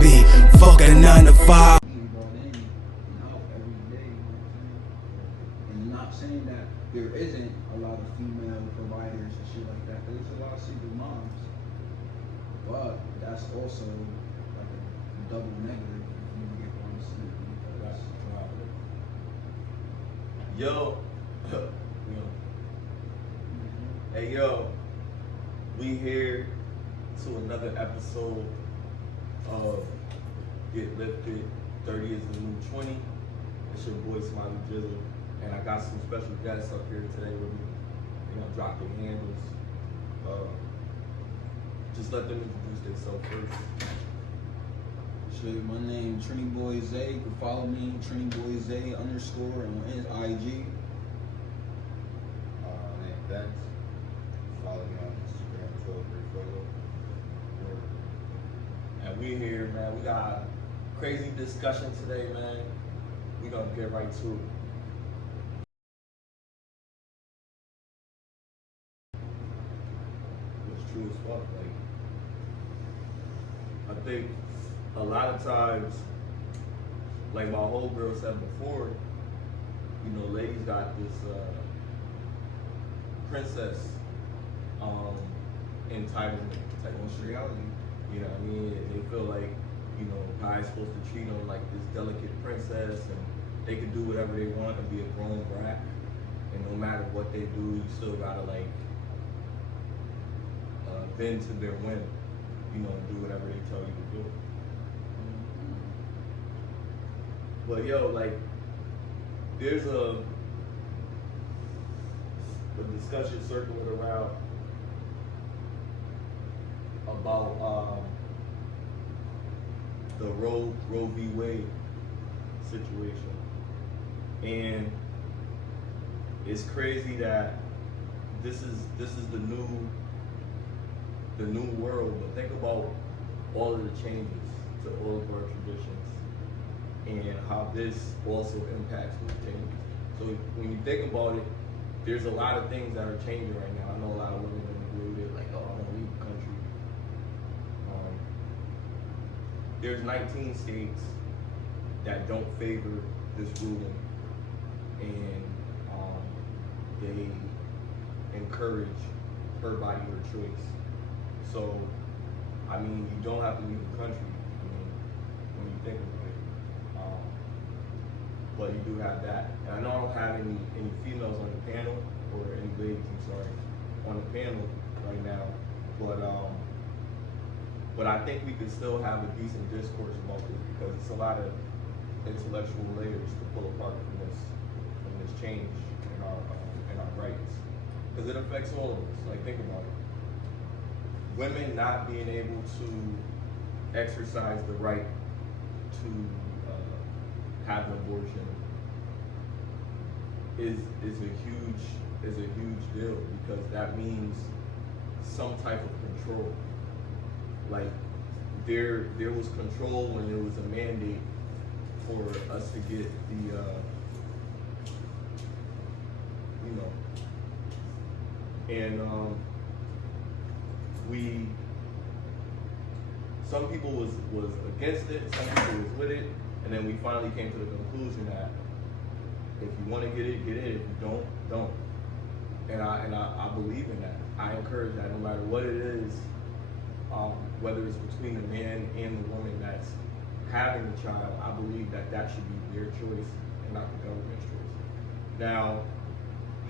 be fucking 9 to 5. And not saying that there isn't a lot of female providers and shit like that. There's a lot of single moms, but that's also like a double negative if you get one single. That's Yo, hey yo, we here to another episode of Get Lifted. 30 is the new 20. It's your boy Smiley Drizzle, and I got some special guests up here today with me. They're gonna drop their handles. Just let them introduce themselves first. Shit, my name Trini Boy Zay. You can follow me, Trini Boy Zay _ on IG. My name Vince. Follow me on Instagram, 1234. And we here, man. We got a crazy discussion today, man. We gonna get right to it. It's true as fuck. Like, I think a lot of times, like my whole girl said before, you know, ladies got this princess entitlement type of reality. You know what I mean? They feel like, you know, guys supposed to treat them like this delicate princess, and they can do whatever they want and be a grown brat. And no matter what they do, you still gotta like bend to their whim, you know, and do whatever they tell you to do. But yo, like, there's a discussion circling around about the Roe v. Wade situation, and it's crazy that this is the new world. But think about all of the changes to all of our traditions and how this also impacts those changes. So when you think about it, there's a lot of things that are changing right now. I know a lot of women agree with it, like, oh, I want to leave the country. There's 19 states that don't favor this ruling, and they encourage her body, her choice. So, I mean, you don't have to leave the country, I mean, when you think about it. But you do have that. And I know I don't have any females on the panel, or any ladies, I'm sorry, on the panel right now, but I think we could still have a decent discourse about this, because it's a lot of intellectual layers to pull apart from this change in our rights, because it affects all of us. Like, think about it. Women not being able to exercise the right to have an abortion is a huge deal, because that means some type of control. Like, there was control when there was a mandate for us to get the you know, and some people was against it, some people was with it, and then we finally came to the conclusion that if you want to get it, if you don't. And I believe in that. I encourage that, no matter what it is, whether it's between the man and the woman that's having the child, I believe that should be their choice and not the government's choice. Now,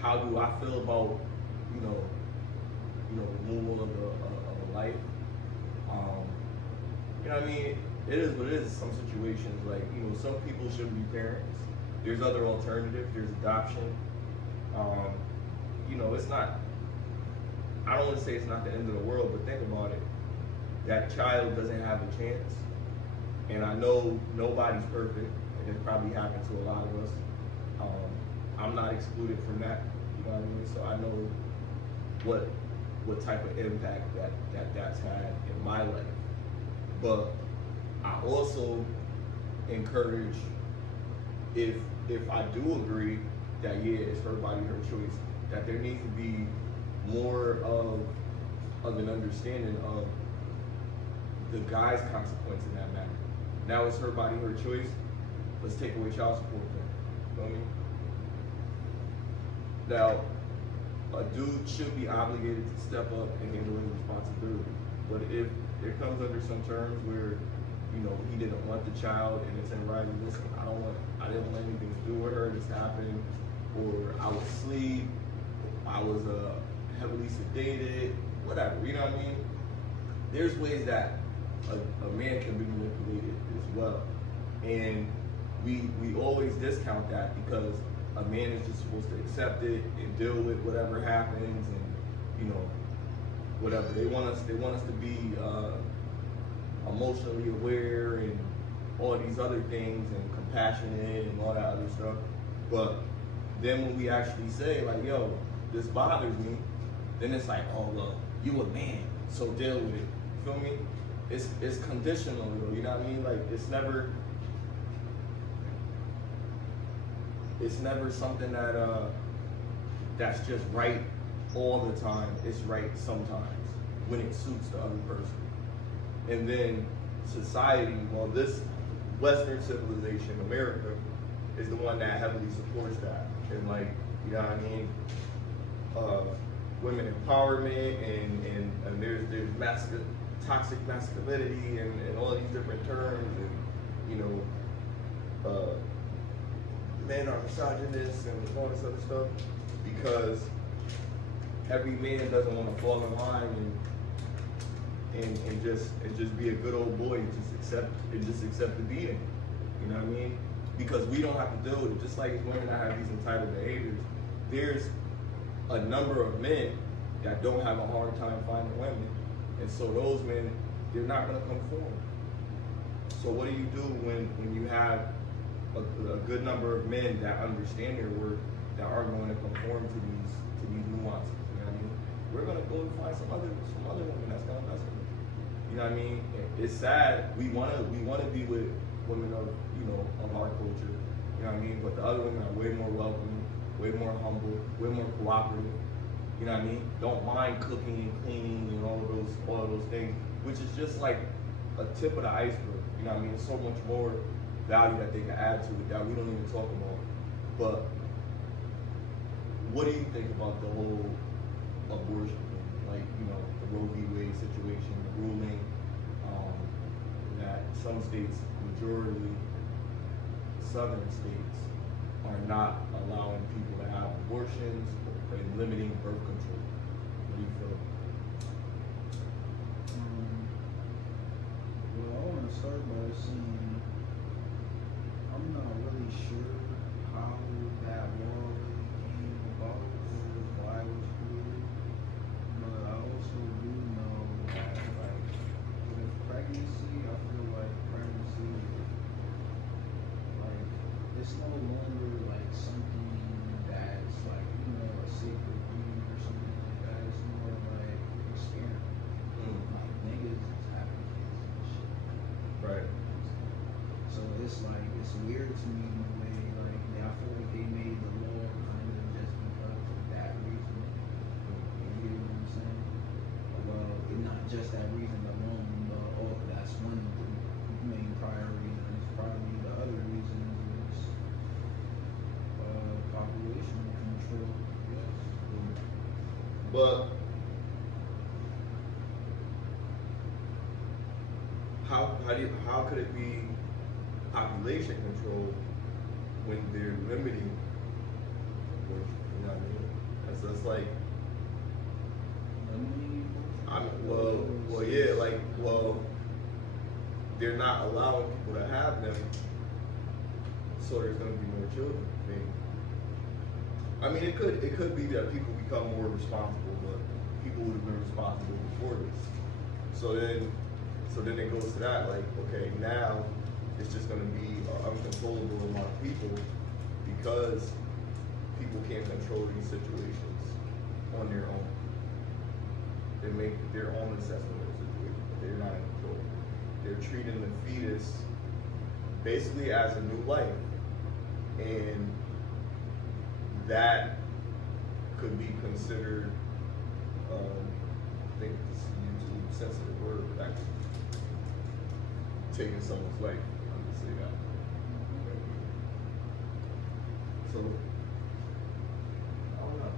how do I feel about, you know, removal of a life? You know what I mean? It is what it is in some situations. Like, you know, some people shouldn't be parents. There's other alternatives. There's adoption. You know, it's not, I don't want to say it's not the end of the world, but think about it. That child doesn't have a chance. And I know nobody's perfect, and it probably happened to a lot of us. I'm not excluded from that, you know what I mean? So I know what type of impact that's had in my life. But I also encourage, if I do agree that, yeah, it's her body, her choice, that there needs to be more of an understanding of the guy's consequence in that matter. Now it's her body, her choice. Let's take away child support then. You know what I mean? Now, a dude should be obligated to step up and handle his responsibility. But if it comes under some terms where, you know, he didn't want the child and it's in writing, listen, I didn't want anything to do with her, this happened, or I was asleep, I was heavily sedated, whatever, you know what I mean? There's ways that a man can be manipulated as well. And we always discount that because a man is just supposed to accept it and deal with whatever happens, and you know, whatever. They want us to be emotionally aware and all these other things and compassionate and all that other stuff. But then when we actually say like, yo, this bothers me, then it's like, oh well, you a man, so deal with it. Feel me? It's conditional though, you know what I mean? Like it's never something that that's just right all the time. It's right sometimes when it suits the other person. And then society, well, this Western civilization, America, is the one that heavily supports that. And like, you know what I mean? Women empowerment and there's toxic masculinity and all these different terms, and you know, men are misogynists and all this other stuff because every man doesn't want to fall in line and just be a good old boy and just accept the beating. You know what I mean? Because we don't have to deal with it. Just like women that have these entitled behaviors, there's a number of men that don't have a hard time finding women. And so those men, they're not going to conform. So what do you do when you have a good number of men that understand their worth, that are going to conform to these nuances? You know what I mean? We're going to go and find some other women that's going to mess with them. You know what I mean? It's sad. We want to be with women of our culture. You know what I mean? But the other women are way more welcoming, way more humble, way more cooperative. You know what I mean? Don't mind cooking and cleaning and all of those things, which is just like a tip of the iceberg. You know what I mean? There's so much more value that they can add to it that we don't even talk about. But what do you think about the whole abortion thing? Like, you know, the Roe v. Wade situation, the ruling that some states, majority southern states, are not allowing people to have abortions and limiting birth control. What do you feel? Well, I want to start by saying I'm not really sure how that law came about or why it was created, but I also do know that, like, with pregnancy, I feel like pregnancy, like, it's no longer like something that's like, you know, a sacred thing or something like that. It's more like experiment. Like niggas is having kids and shit. Right. So it's like, it's weird to me in a way, like, I feel like they made the law kind of just because of that reason. You know what I'm saying? Well, not just that reason alone, but that's one of the main priorities. Probably the other reason is population control. Yes. But how could it be population control when they're limiting abortion? You know what I mean? That's just like, they're not allowing people to have them, so there's going to be more children. I mean, it could be that people become more responsible, but people would have been responsible before this. So then it goes to that, like, okay, now it's just going to be an uncontrollable amount of people because people can't control these situations on their own. They make their own assessment of the situation, but they're not in control. They're treating the fetus basically as a new life, and that could be considered, I think this is a YouTube sensitive word, but taking someone's life. I'm just saying that. So, I don't know.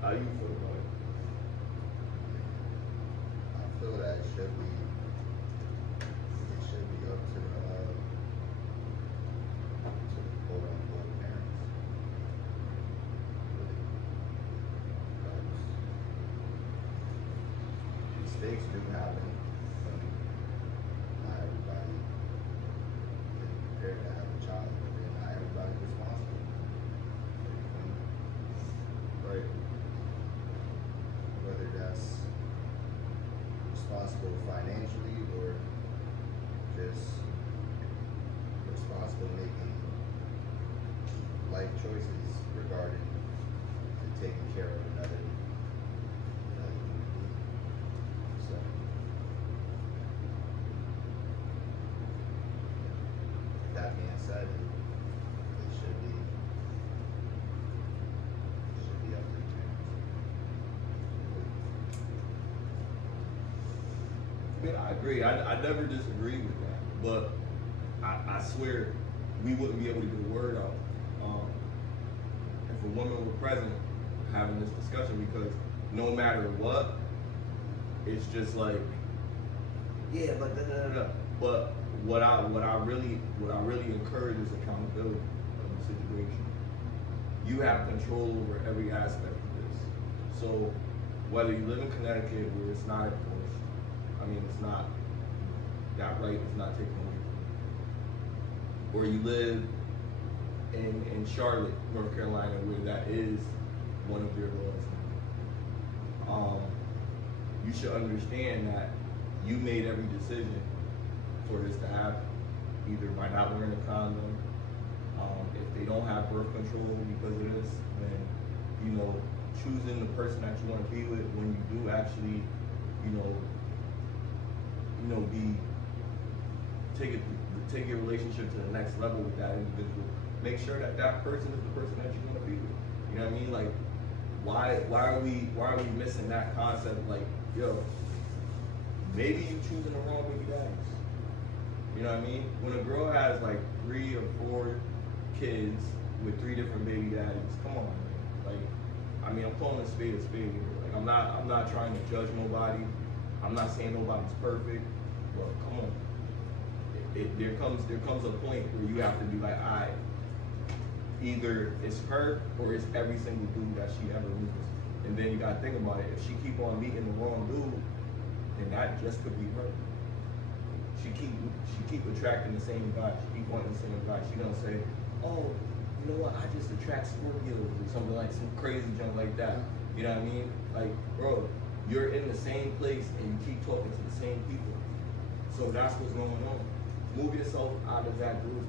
How you feel about it? I feel that it should be up to the quote unquote parents. Because mistakes do happen. Not everybody is prepared to have a child, and not everybody's responsible. Right. Whether that's responsible financially or just responsible making life choices regarding to taking care of another human being. So that being said, it should be up to the parents. I mean, I agree. I never disagree with that, but I swear we wouldn't be able to get a word out if a woman were present having this discussion, because no matter what, it's just like, yeah, but da da da da. But what I really encourage is accountability of the situation. You have control over every aspect of this. So whether you live in Connecticut where it's not enforced, I mean, it's not, that right is not taken away from you. Or you live in Charlotte, North Carolina, where that is one of their laws. You should understand that you made every decision for this to happen, either by not wearing a condom. If they don't have birth control because of this, then, you know, choosing the person that you want to be with when you do actually, take your relationship to the next level with that individual. Make sure that that person is the person that you want to be with. You know what I mean? Like, why are we missing that concept? Like, yo, maybe you choosing the wrong baby daddies. You know what I mean? When a girl has like 3 or 4 kids with 3 different baby daddies, come on, man. Like, I mean, I'm calling a spade here. Like, I'm not trying to judge nobody. I'm not saying nobody's perfect, but come on. There comes a point where you have to be like, all right, either it's her or it's every single dude that she ever meets. And then you gotta think about it. If she keep on meeting the wrong dude, then that just could be her. She keep attracting the same guy. She keep wanting the same guy. She gonna say, oh, you know what? I just attract Scorpios or something, like some crazy junk like that. You know what I mean? Like, bro, you're in the same place and you keep talking to the same people. So that's what's going on. Move yourself out of that group.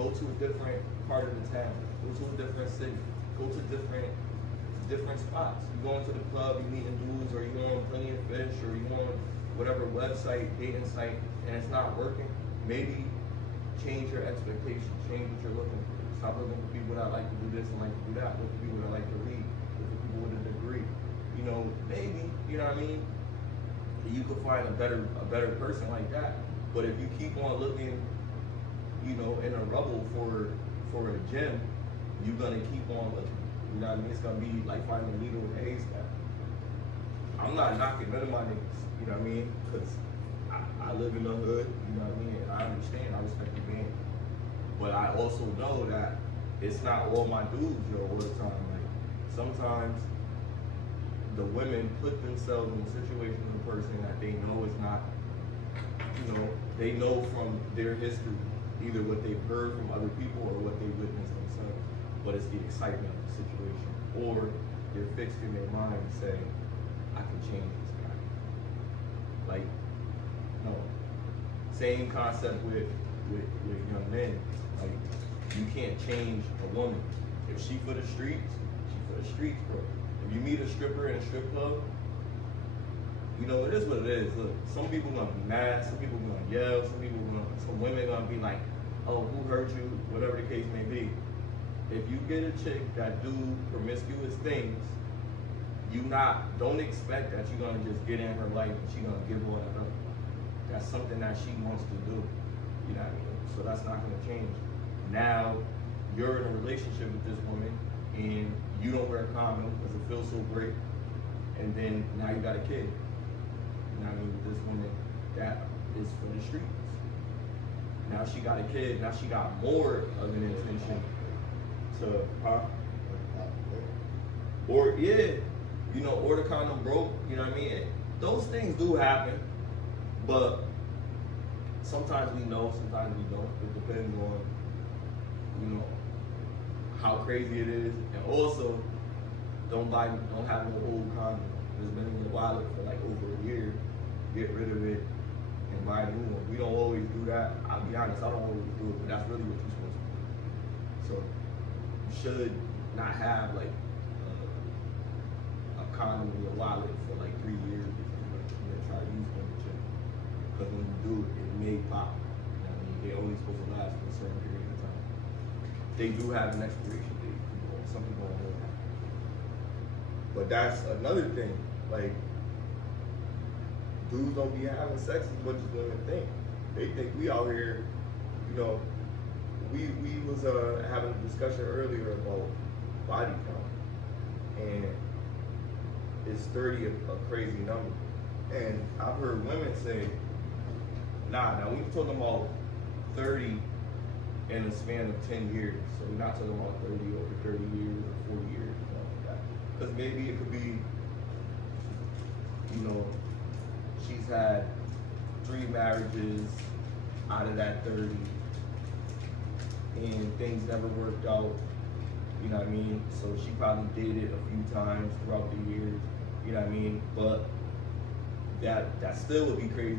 Go to a different part of the town. Go to a different city. Go to different spots. You going to the club, you meeting dudes, or you on Plenty of Fish, or you on whatever website, dating site, and it's not working. Maybe change your expectations. Change what you're looking for. Stop looking for people that like to do this and like to do that. Look for people that like to read. Look for people with a degree. You know, maybe, you know what I mean? You could find a better person like that. But if you keep on looking, you know, in a rubble for a gem, you're gonna keep on looking. You know what I mean? It's gonna be like finding a needle in a haystack. I'm not knocking none of my niggas, you know what I mean? Because I live in the hood, you know what I mean? And I understand, I respect the man. But I also know that it's not all my dudes, yo, all the time. Like, sometimes the women put themselves in a situation with a person that they know is not, you know, they know from their history, either what they've heard from other people or what they witnessed themselves. But it's the excitement of the situation. Or they're fixed in their mind and say, I can change this guy. Like, no. Same concept with young men. Like, you can't change a woman. If she for the streets, she for the streets, bro. If you meet a stripper in a strip club, you know, it is what it is. Look, some people gonna be mad, some people gonna yell, some women gonna be like, oh, who hurt you, whatever the case may be. If you get a chick that do promiscuous things, don't expect that you're gonna just get in her life and she gonna give all that up. That's something that she wants to do. You know what I mean? So that's not gonna change. Now you're in a relationship with this woman and you don't wear a condom because it feels so great. And then now you got a kid. You know what I mean? With this woman that is for the streets. Now she got a kid, now she got more of an intention to, or yeah, you know, or the condom broke, you know what I mean? Those things do happen, but sometimes we know, sometimes we don't. It depends on, you know, how crazy it is. And also, don't have no old condom. It's been in the wallet for like over a year. Get rid of it and buy a new one. We don't always do that. I'll be honest, I don't always do it, but that's really what you're supposed to do. So you should not have like a condom in your wallet for like 3 years if you're gonna try to use one chick. Because when you do, it may pop. You know what I mean? They're only supposed to last for a certain period of time. They do have an expiration date. Some people don't know that. But that's another thing. Like, dudes don't be having sex as much as women think. They think we out here, you know, we was having a discussion earlier about body count. And is 30 a crazy number? And I've heard women say, nah, now we're talking about 30 in a span of 10 years. So we're not talking about 30 over 30 years or 40 years, you know, like that. Because maybe it could be, you know, she's had 3 marriages out of that 30, and things never worked out, you know what I mean? So she probably dated a few times throughout the years, you know what I mean? But that still would be crazy.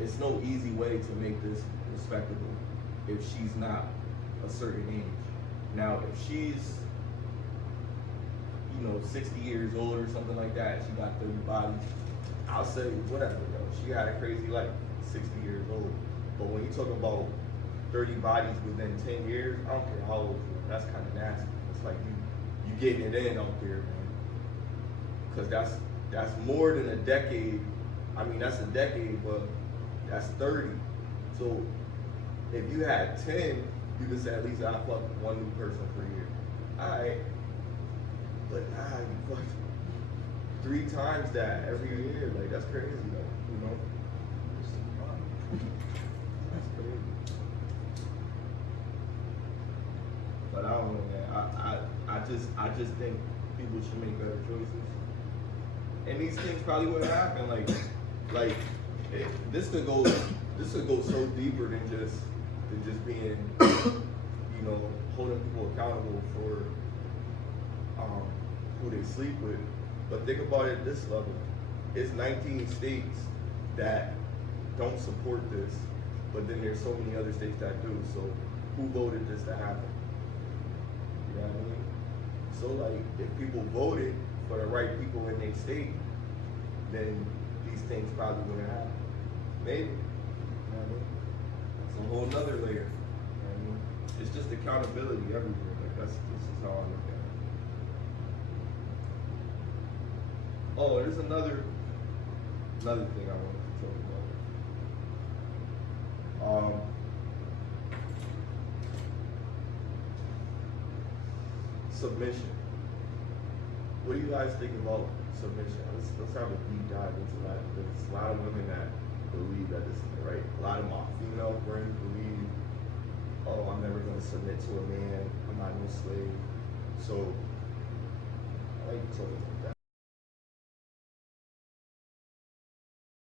It's no easy way to make this respectable if she's not a certain age. Now, if she's, you know, 60 years old or something like that, she got 30 bodies, I'll say whatever, yo. She had a crazy life, 60 years old. But when you talk about 30 bodies within 10 years, I don't care how old you are, that's kind of nasty. It's like you getting it in out there, man. Because that's more than a decade. I mean, that's a decade, but that's 30. So if you had 10, you could say at least I fuck one new person per year. All right. But nah, you fucked 3 times that every year. Like, that's crazy, though, you know? That's crazy. But I don't know, man. I just think people should make better choices. And these things probably wouldn't happen. This could go so deeper than just being, you know, holding people accountable for who they sleep with. But think about it at this level. It's 19 states that don't support this, but then there's so many other states that do. So who voted this to happen? You know what I mean? So like, if people voted for the right people in their state, then these things probably wouldn't happen. Maybe. You know what I mean? It's a whole nother layer. You know what I mean? It's just accountability everywhere. Like, this is how I look at it. Oh, there's another thing I wanted to talk about. Submission. What do you guys think about submission? Let's have a deep dive into that. There's a lot of women that believe that this is right. A lot of my female friends believe, oh, I'm never going to submit to a man. I'm not no slave. So I like to talk about that.